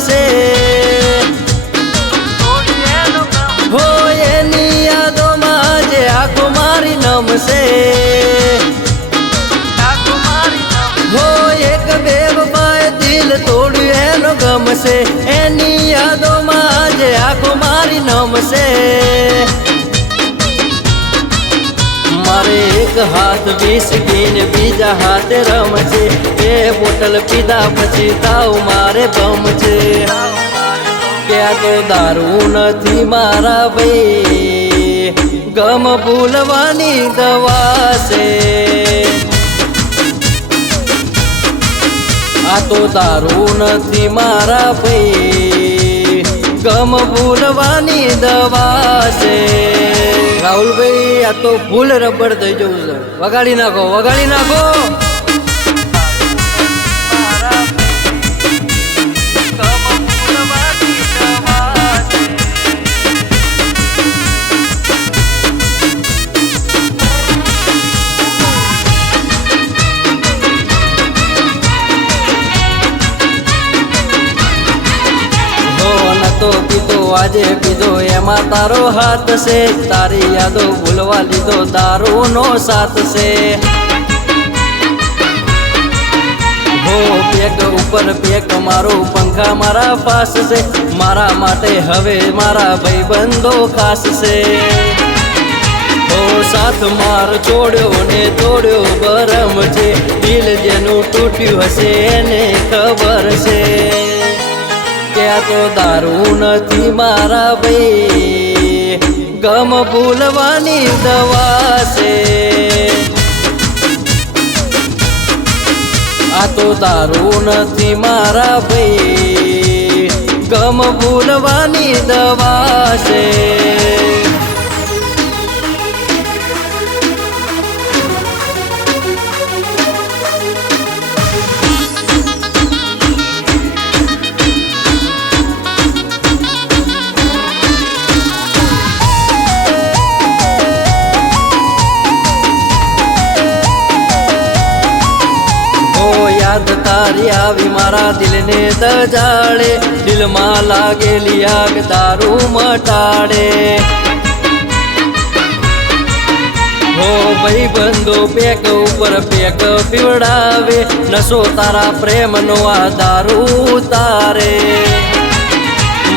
ગમશે હો એની યાદોમાં જે આંખો મારી નમશે હો એક બે બાય દિલ તોડ્યું એનો ગમશે એની યાદોમાં જે આંખો મારી નમશે એક હાથ વિસકીને બીજા હાથે રમશે એ બોટલ પીધા પછી તાવ મારે બમ છે ક્યાં તો દારૂ નથી મારા ભાઈ. ગમ ભૂલવાની દવા છે. આ તો દારૂ નથી મારા ભાઈ. ગમ ભૂલવાની દવા છે. આ તો ફૂલ રબડ થઈ જવું છે. વગાડી નાખો વગાડી નાખો. આજે પીધો એમાં તારો હાથ છે. તારી યાદો ભૂલવા લીધો, દારૂનો સાથ છે. હો પેક ઉપર પેક મારો પંખા મારા પાસ છે. મારા માટે હવે મારા ભાઈબંધો ખાસ છે. ઓ સાથ માર છોડ્યો ને તોડ્યો બરમ છે. દિલ જેનું તૂટ્યું હશે એને ખબર છે. આ તો દારૂ નથી મારા ભાઈ. ગમ ભૂલવાની દવા છે. આ તો દારૂ નથી મારા ભાઈ. ગમ ભૂલવાની દવા છે. યાદ તારી આવી મારા દિલને દજાડે દિલમાં લાગેલી આગ દારૂ મટાડે. હો ભાઈ બંધો, પેક ઉપર પેક પીવડાવે. નશો તારા પ્રેમનો આ દારૂ તારે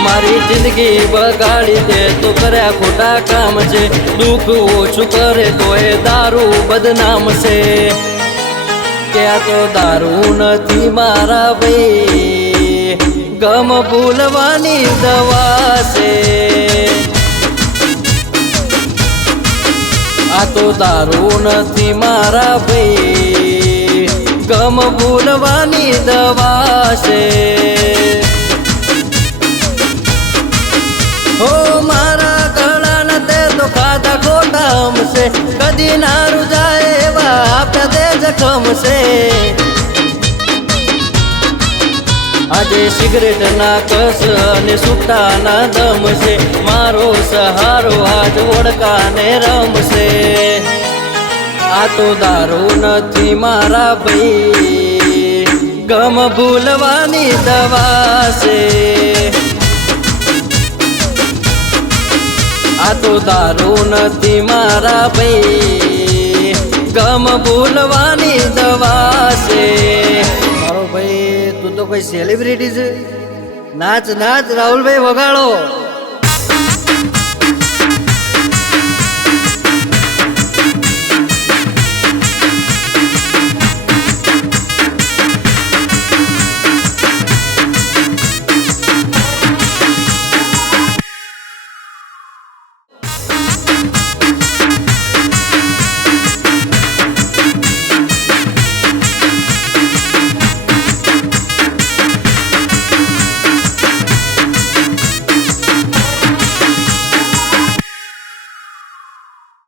મારી જિંદગી બગાડી દે તો કર્યા ખોટા કામ છે. દુઃખ ઓછું કરે તો એ દારૂ બદનામ છે. આ તો દારૂ નથી મારા ભાઈ ગમ ભૂલવાની દવા છે. આ તો દારૂ નથી મારા ભાઈ ગમ ભૂલવાની દવા છે. હો મારા ગળાના તે તો ખાધા ખોટા હમશે કદી ના તે જખમ છે. આજે સિગરેટ ના કસ અને સુટ્ટા ના દમ છે. મારો સહારો આજ ઓળકાને રમશે. આ તો દારૂ નથી મારા ભાઈ. ગમ ભૂલવાની દવા છે. આ તો દારૂ નથી મારા ભાઈ. ગમ ભૂલવાની દવા છે. મારો ભાઈ, તું તો કોઈ સેલિબ્રિટી છે? નાચ નાચ રાહુલભાઈ વગાડો.